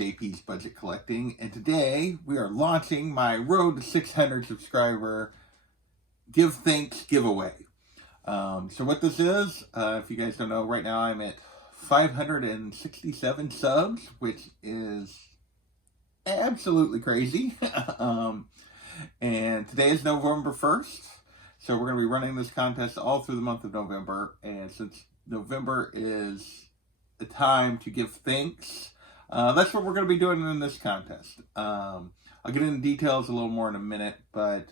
JP's Budget Collecting, and today we are launching my Road to 600 subscriber Give Thanks giveaway. So what this is, if you guys don't know, right now I'm at 567 subs, which is absolutely crazy. And today is November 1st, so we're going to be running this contest all through the month of November, and since November is the time to give thanks, that's what we're going to be doing in this contest. I'll get into details a little more in a minute, but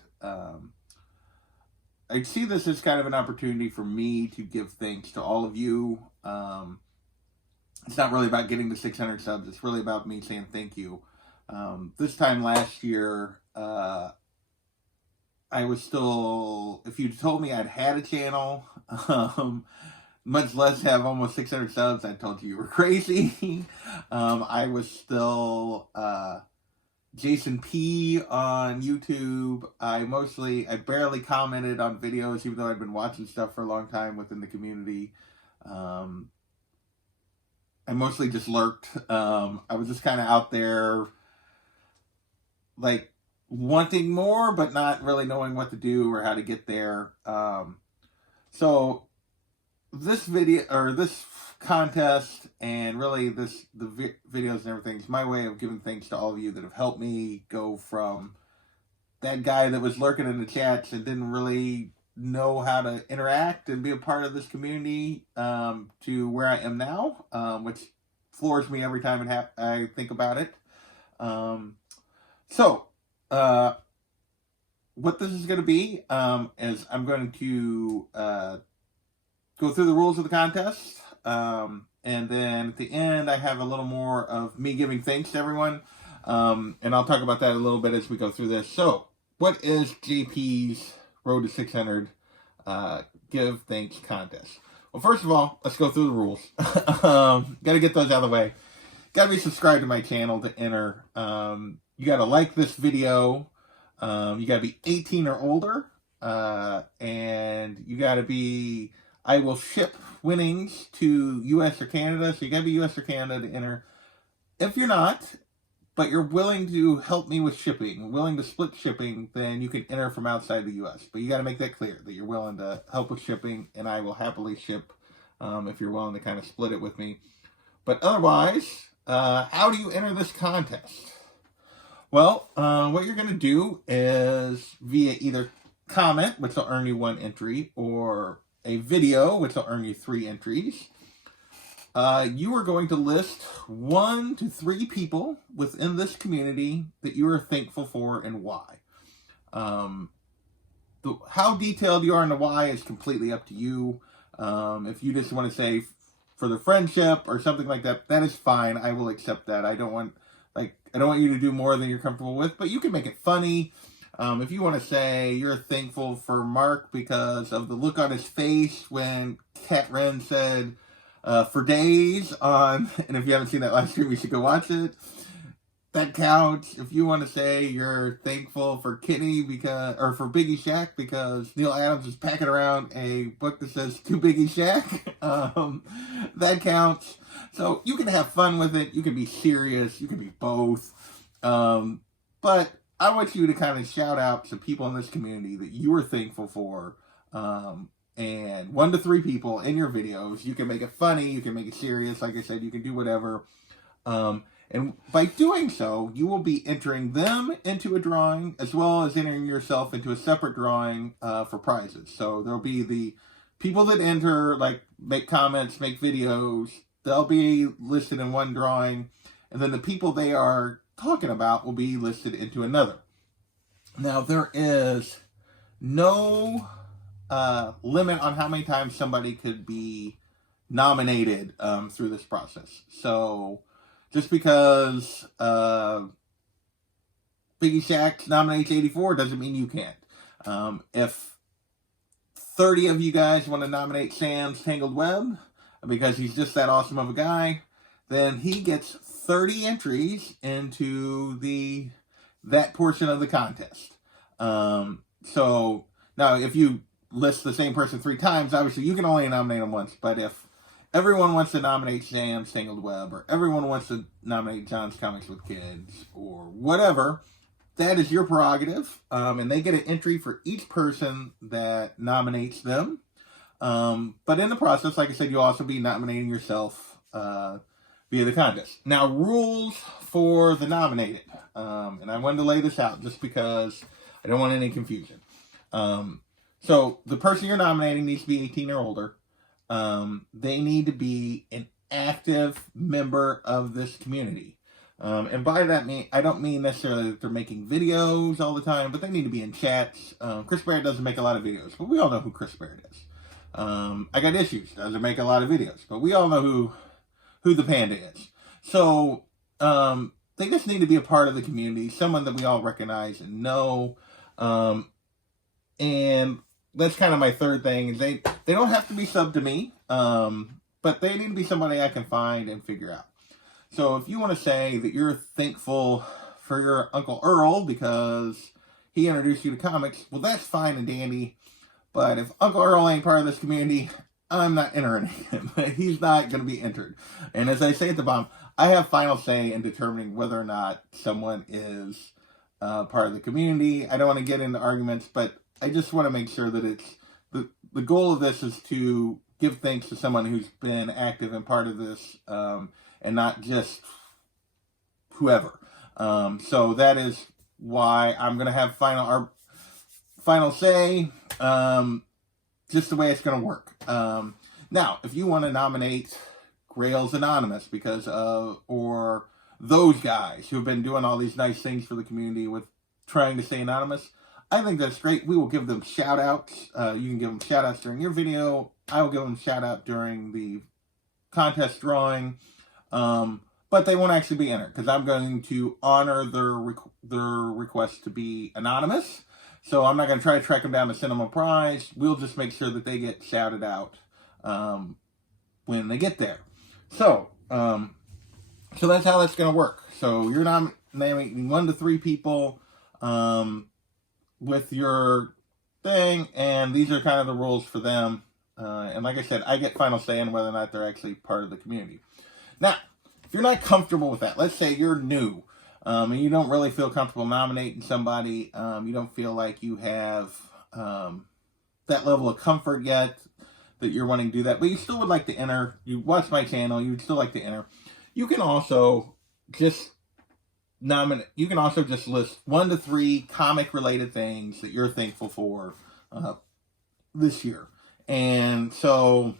I see this as kind of an opportunity for me to give thanks to all of you. It's not really about getting to 600 subs. It's really about me saying thank you. This time last year, I was still, if you told me I'd had a channel, much less have almost 600 subs, I told you were crazy. I was still Jason P on YouTube. I barely commented on videos, even though I'd been watching stuff for a long time within the community. I mostly just lurked. I was just kind of out there, like, wanting more, but not really knowing what to do or how to get there. So this video, or this contest, and really the videos and everything is my way of giving thanks to all of you that have helped me go from that guy that was lurking in the chats and didn't really know how to interact and be a part of this community, to where I am now, which floors me every time I think about it. What this is going to be, is I'm going to go through the rules of the contest, and then at the end I have a little more of me giving thanks to everyone, and I'll talk about that a little bit as we go through this. So, what is JP's Road to 600 Give Thanks contest? Well, first of all, let's go through the rules. Gotta get those out of the way. Gotta be subscribed to my channel to enter. You gotta like this video. You gotta be 18 or older, and you gotta be, I will ship winnings to US or Canada, so you gotta be US or Canada to enter. If you're not, but you're willing to help me with shipping, willing to split shipping, then you can enter from outside the US. But you gotta make that clear, that you're willing to help with shipping, and I will happily ship, if you're willing to kind of split it with me. But otherwise, how do you enter this contest? Well, what you're going to do is via either comment, which will earn you 1 entry, or a video, which will earn you 3 entries. You are going to list 1 to 3 people within this community that you are thankful for and why. How detailed you are in the why is completely up to you. If you just want to say for the friendship or something like that, that is fine. I will accept that. I don't want you to do more than you're comfortable with, but you can make it funny. If you want to say you're thankful for Mark because of the look on his face when Kat Wren said for days on, and if you haven't seen that live stream, you should go watch it. That counts. If you want to say you're thankful for Kitty or for Biggie Shack because Neil Adams is packing around a book that says To Biggie Shack, that counts. So you can have fun with it. You can be serious. You can be both. But I want you to kind of shout out to people in this community that you are thankful for. And 1 to 3 people in your videos. You can make it funny. You can make it serious. Like I said, you can do whatever. And by doing so, you will be entering them into a drawing, as well as entering yourself into a separate drawing for prizes. So there'll be the people that enter, like make comments, make videos. They'll be listed in one drawing, and then the people they are talking about will be listed into another. Now, there is no limit on how many times somebody could be nominated through this process. So just because Biggie Shack nominates 84 doesn't mean you can't. If 30 of you guys want to nominate Sam's Tangled Web because he's just that awesome of a guy, then he gets 30 entries into that portion of the contest. So now if you list the same person 3 times, obviously you can only nominate them once. But if everyone wants to nominate Sam's Tangled Web, or everyone wants to nominate John's Comics with Kids, or whatever. That is your prerogative, and they get an entry for each person that nominates them. But in the process, like I said, you'll also be nominating yourself via the contest. Now, rules for the nominated, and I wanted to lay this out just because I don't want any confusion. So the person you're nominating needs to be 18 or older. They need to be an active member of this community. And by that, I don't mean necessarily that they're making videos all the time, but they need to be in chats. Chris Barrett doesn't make a lot of videos, but we all know who Chris Barrett is. I Got Issues doesn't make a lot of videos, but we all know who the Panda is. So they just need to be a part of the community, someone that we all recognize and know. And that's kind of my third thing, is they don't have to be sub to me, but they need to be somebody I can find and figure out. So if you want to say that you're thankful for your Uncle Earl because he introduced you to comics, well, that's fine and dandy. But if Uncle Earl ain't part of this community, I'm not entering him. He's not going to be entered. And as I say at the bottom, I have final say in determining whether or not someone is part of the community. I don't want to get into arguments, but I just want to make sure that it's the goal of this is to give thanks to someone who's been active and part of this, and not just whoever. So that is why I'm going to have final say, just the way it's going to work. Now, if you want to nominate Grails Anonymous or those guys who have been doing all these nice things for the community with trying to stay anonymous, I think that's great. We will give them shout outs. You can give them shout outs during your video. I will give them shout out during the contest drawing. But they won't actually be entered because I'm going to honor their request to be anonymous. So I'm not going to try to track them down to send them a prize. We'll just make sure that they get shouted out when they get there. So that's how that's going to work. So you're nominating 1 to 3 people with your thing, and these are kind of the rules for them. And like I said, I get final say in whether or not they're actually part of the community. Now, if you're not comfortable with that, let's say you're new, and you don't really feel comfortable nominating somebody, you don't feel like you have that level of comfort yet that you're wanting to do that, but you still would like to enter, you watch my channel, you would still like to enter, you can also just list 1 to 3 comic related things that you're thankful for this year. And so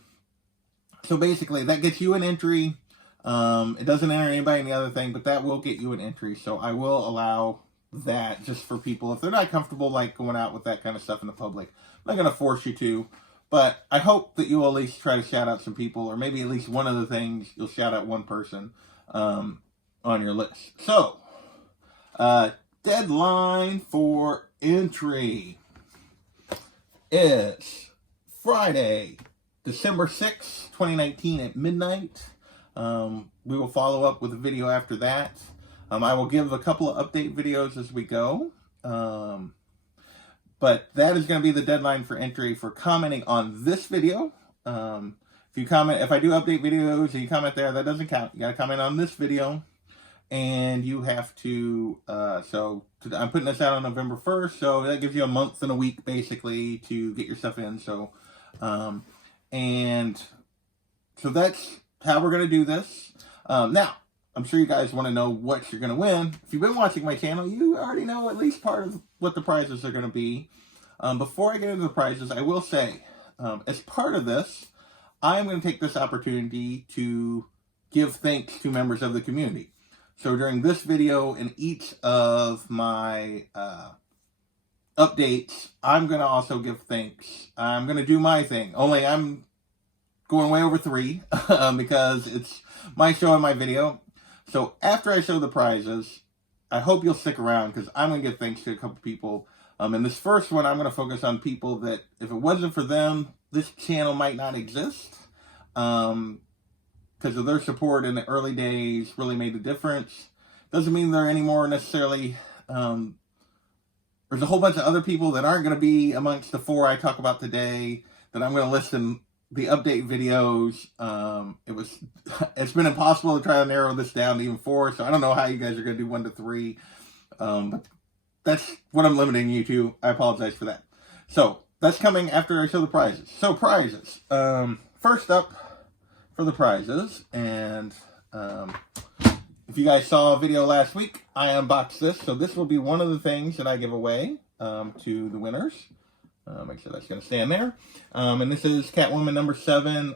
basically that gets you an entry. It doesn't enter anybody in the other thing, but that will get you an entry. So I will allow that just for people if they're not comfortable like going out with that kind of stuff in the public. I'm not going to force you to, but I hope that you will at least try to shout out some people, or maybe at least one of the things you'll shout out one person on your list. So deadline for entry is Friday, December 6th, 2019 at midnight. We will follow up with a video after that. I will give a couple of update videos as we go. But that is going to be the deadline for entry for commenting on this video. If I do update videos and you comment there, that doesn't count. You got to comment on this video. And you have to, I'm putting this out on November 1st, so that gives you a month and a week, basically, to get your stuff in. So, and so that's how we're going to do this. Now, I'm sure you guys want to know what you're going to win. If you've been watching my channel, you already know at least part of what the prizes are going to be. Before I get into the prizes, I will say, as part of this, I'm going to take this opportunity to give thanks to members of the community. So during this video and each of my updates, I'm going to also give thanks. I'm going to do my thing. Only I'm going way over 3 because it's my show and my video. So after I show the prizes, I hope you'll stick around because I'm going to give thanks to a couple people. And this first one, I'm going to focus on people that, if it wasn't for them, this channel might not exist. Because of their support in the early days really made a difference. Doesn't mean they're anymore necessarily. There's a whole bunch of other people that aren't going to be amongst the 4 I talk about today that I'm going to list in the update videos, it's been impossible to try to narrow this down to even 4, so I don't know how you guys are going to do 1 to 3, but that's what I'm limiting you to. I apologize for that. So, that's coming after I show the prizes. So, prizes. First up for the prizes, and if you guys saw a video last week, I unboxed this, so this will be one of the things that I give away to the winners. Make sure that's going to stand there. And this is Catwoman number 7,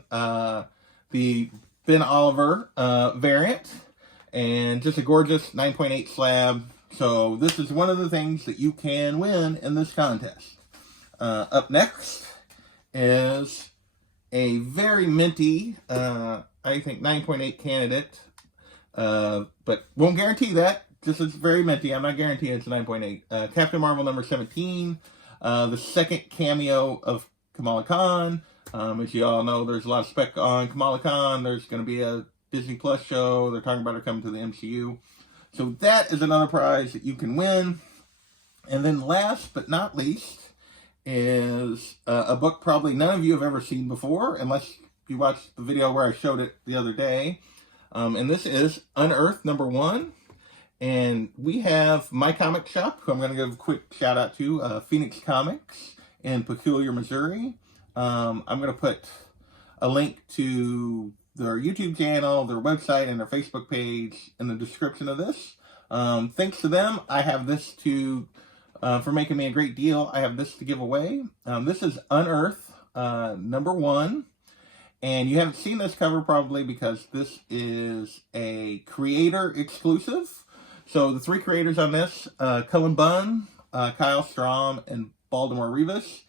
the Ben Oliver variant, and just a gorgeous 9.8 slab. So this is one of the things that you can win in this contest. Up next is a very minty, I think 9.8 candidate, but won't guarantee that. Just it's very minty. I'm not guaranteeing it's a 9.8. Captain Marvel number 17. The second cameo of Kamala Khan. As you all know, there's a lot of spec on Kamala Khan. There's going to be a Disney Plus show. They're talking about her coming to the MCU. So that is another prize that you can win. And then last but not least is a book probably none of you have ever seen before, unless you watched the video where I showed it the other day. And this is Unearthed number 1. And we have my comic shop, who I'm going to give a quick shout out to, Phoenix Comics in Peculiar, Missouri. I'm going to put a link to their YouTube channel, their website, and their Facebook page in the description of this. Thanks to them, I have this for making me a great deal. I have this to give away. This is Unearthed number 1. And you haven't seen this cover probably because this is a creator exclusive. So the 3 creators on this, Cullen Bunn, Kyle Strom, and Baltimore Rivas,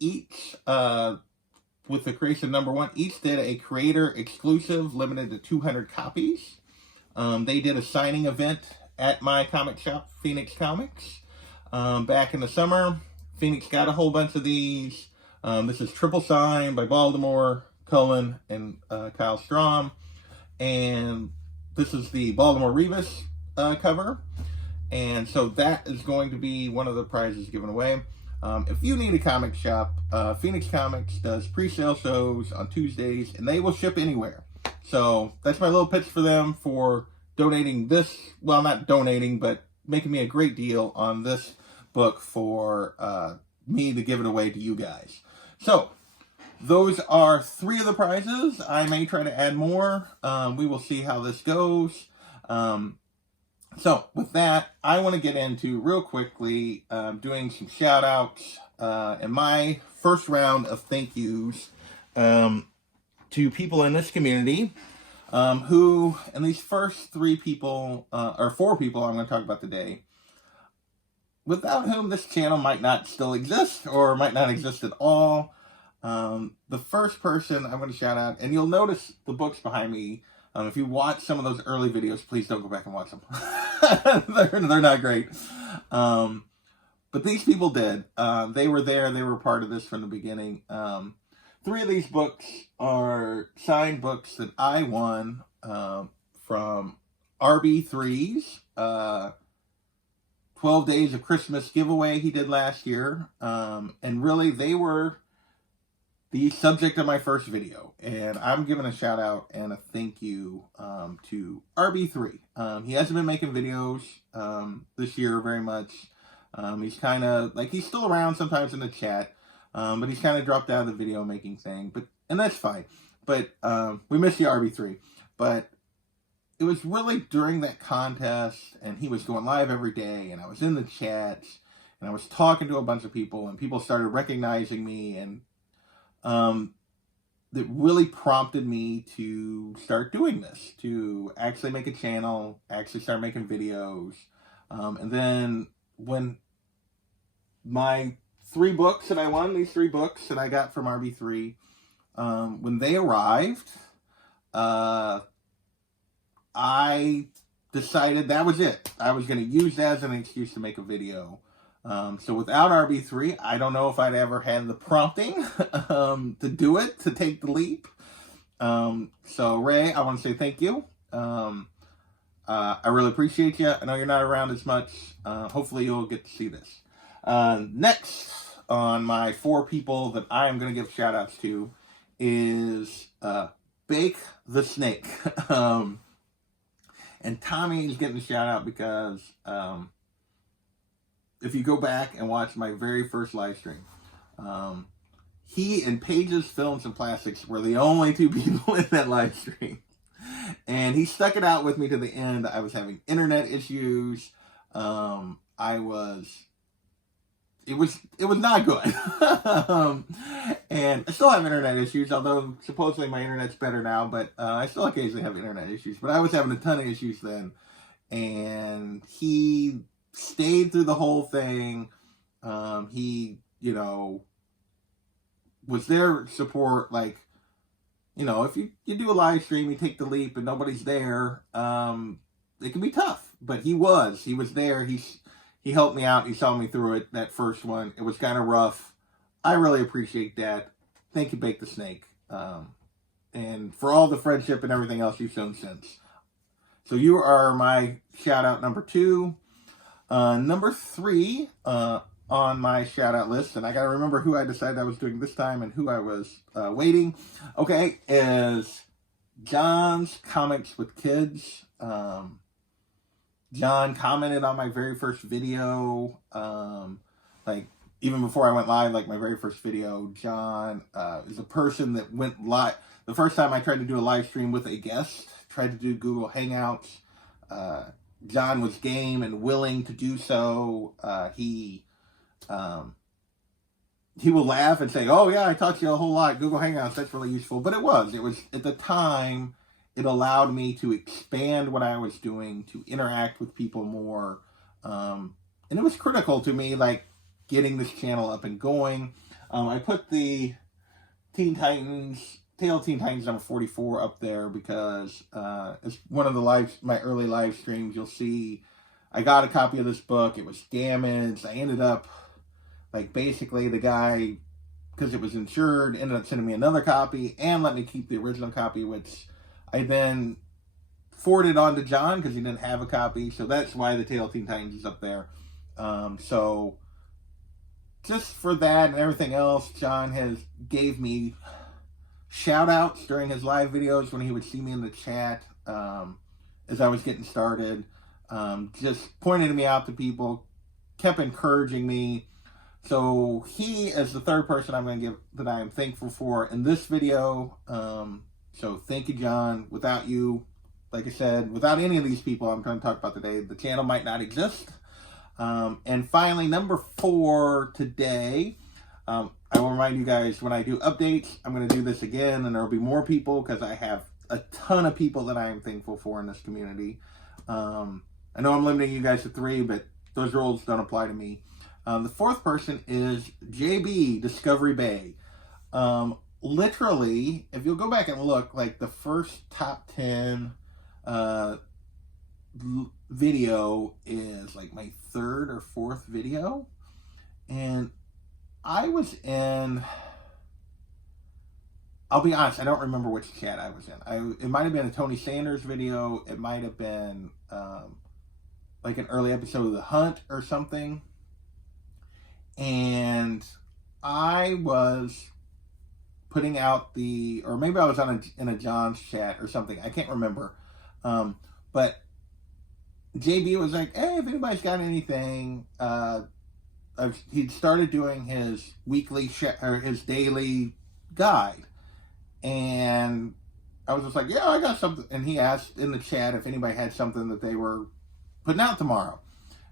each, with the creation number 1, each did a creator exclusive limited to 200 copies. They did a signing event at my comic shop, Phoenix Comics, back in the summer. Phoenix got a whole bunch of these. This is Triple Sign by Baltimore, Cullen, and Kyle Strom. And this is the Baltimore Rivas cover, and so that is going to be one of the prizes given away. If you need a comic shop, Phoenix Comics does pre-sale shows on Tuesdays, and they will ship anywhere. So that's my little pitch for them for donating this, well, not donating, but making me a great deal on this book for me to give it away to you guys. So those are 3 of the prizes. I may try to add more. We will see how this goes. So, with that, I want to get into, real quickly, doing some shout-outs in my first round of thank yous to people in this community who, and these first 3 people, or 4 people I'm going to talk about today, without whom this channel might not still exist, or might not exist at all. The first person I'm going to shout out, and you'll notice the books behind me. If you watch some of those early videos, please don't go back and watch them. they're not great. But these people did. They were there. They were part of this from the beginning. 3 of these books are signed books that I won from RB3's 12 Days of Christmas giveaway he did last year. And really, they were the subject of my first video, and I'm giving a shout out and a thank you to RB3. He hasn't been making videos this year very much. He's kind of like, he's still around sometimes in the chat, but he's kind of dropped out of the video making thing. And that's fine. But we miss you, RB3. But it was really during that contest, and he was going live every day, and I was in the chats, and I was talking to a bunch of people, and people started recognizing me, and that really prompted me to start doing this, to actually make a channel, actually start making videos. And then when my 3 books that I won, these 3 books that I got from RB3, when they arrived, I decided that was it. I was going to use that as an excuse to make a video. So without RB3, I don't know if I'd ever had the prompting to do it, to take the leap. So Ray, I want to say thank you. I really appreciate you. I know you're not around as much. Hopefully you'll get to see this. Next on my 4 people that I'm going to give shout outs to is Bake the Snake. And Tommy is getting a shout out because if you go back and watch my very first live stream, he and Pages Films and Plastics were the only two people in that live stream. And he stuck it out with me to the end. I was having internet issues. It was not good. And I still have internet issues, although supposedly my internet's better now, but I still occasionally have internet issues. But I was having a ton of issues then. And he stayed through the whole thing. He, was there to support, like, if you do a live stream, you take the leap and nobody's there, it can be tough. But he was there. He helped me out. He saw me through it, that first one. It was kind of rough. I really appreciate that. Thank you, Bake the Snake. And for all the friendship and everything else you've shown since. So you are my shout out number 2. Number 3 on my shout out list, and I got to remember who I decided I was doing this time and who I was waiting. Okay, is John's Comics with Kids. John commented on my very first video, like even before I went live, like my very first video. John is a person that went live. The first time I tried to do a live stream with a guest, tried to do Google Hangouts, John was game and willing to do so. He will laugh and say, "Oh yeah, I taught you a whole lot. Google Hangouts, that's really useful." But it was at the time, it allowed me to expand what I was doing, to interact with people more. And it was critical to me, like, getting this channel up and going. I put the Teen Titans, Tale of Teen Titans number 44 up there because it's one of my early live streams. You'll see I got a copy of this book. It was damaged. I ended up, like, basically the guy, because it was insured, ended up sending me another copy and let me keep the original copy, which I then forwarded on to John because he didn't have a copy. So that's why the Tale of Teen Titans is up there. So just for that and everything else, John gave me shout outs during his live videos when he would see me in the chat as I was getting started. Just pointed me out to people, kept encouraging me. So he is the third person I'm going to give that I am thankful for in this video. So thank you, John. Without you, like I said, without any of these people I'm going to talk about today, the channel might not exist. And finally, number 4 today, I will remind you guys when I do updates, I'm going to do this again, and there will be more people because I have a ton of people that I am thankful for in this community. I know I'm limiting you guys to 3, but those rules don't apply to me. The 4th person is JB Discovery Bay. Literally, if you'll go back and look, like the first top 10 video is like my 3rd or 4th video. And I was in, I'll be honest, I don't remember which chat I was in. It might have been a Tony Sanders video. It might have been like an early episode of The Hunt or something. And I was putting out or maybe I was in a John's chat or something. I can't remember. But JB was like, "Hey, if anybody's got anything," he'd started doing his weekly or his daily guide. And I was just like, "Yeah, I got something." And he asked in the chat if anybody had something that they were putting out tomorrow.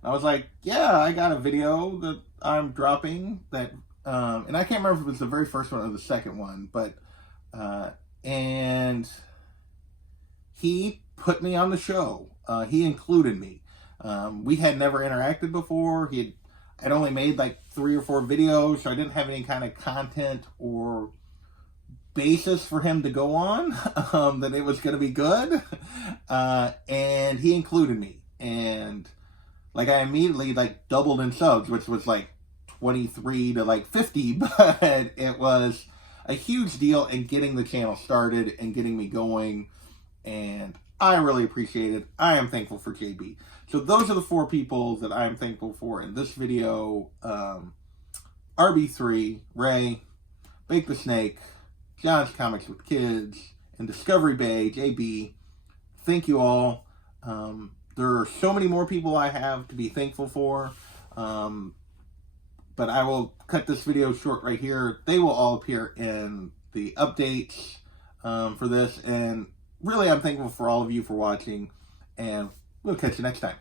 And I was like, "Yeah, I got a video that I'm dropping that," and I can't remember if it was the very first one or the second one, but, and he put me on the show. He included me. We had never interacted before. I'd only made like 3 or 4 videos, so I didn't have any kind of content or basis for him to go on, that it was going to be good. And he included me. And like I immediately like doubled in subs, which was like 23 to like 50, but it was a huge deal in getting the channel started and getting me going. And I really appreciate it. I am thankful for JB. So those are the 4 people that I am thankful for in this video. RB3, Ray, Bake the Snake, John's Comics with Kids, and Discovery Bay, JB. Thank you all. There are so many more people I have to be thankful for. But I will cut this video short right here. They will all appear in the updates for this. And really, I'm thankful for all of you for watching. And we'll catch you next time.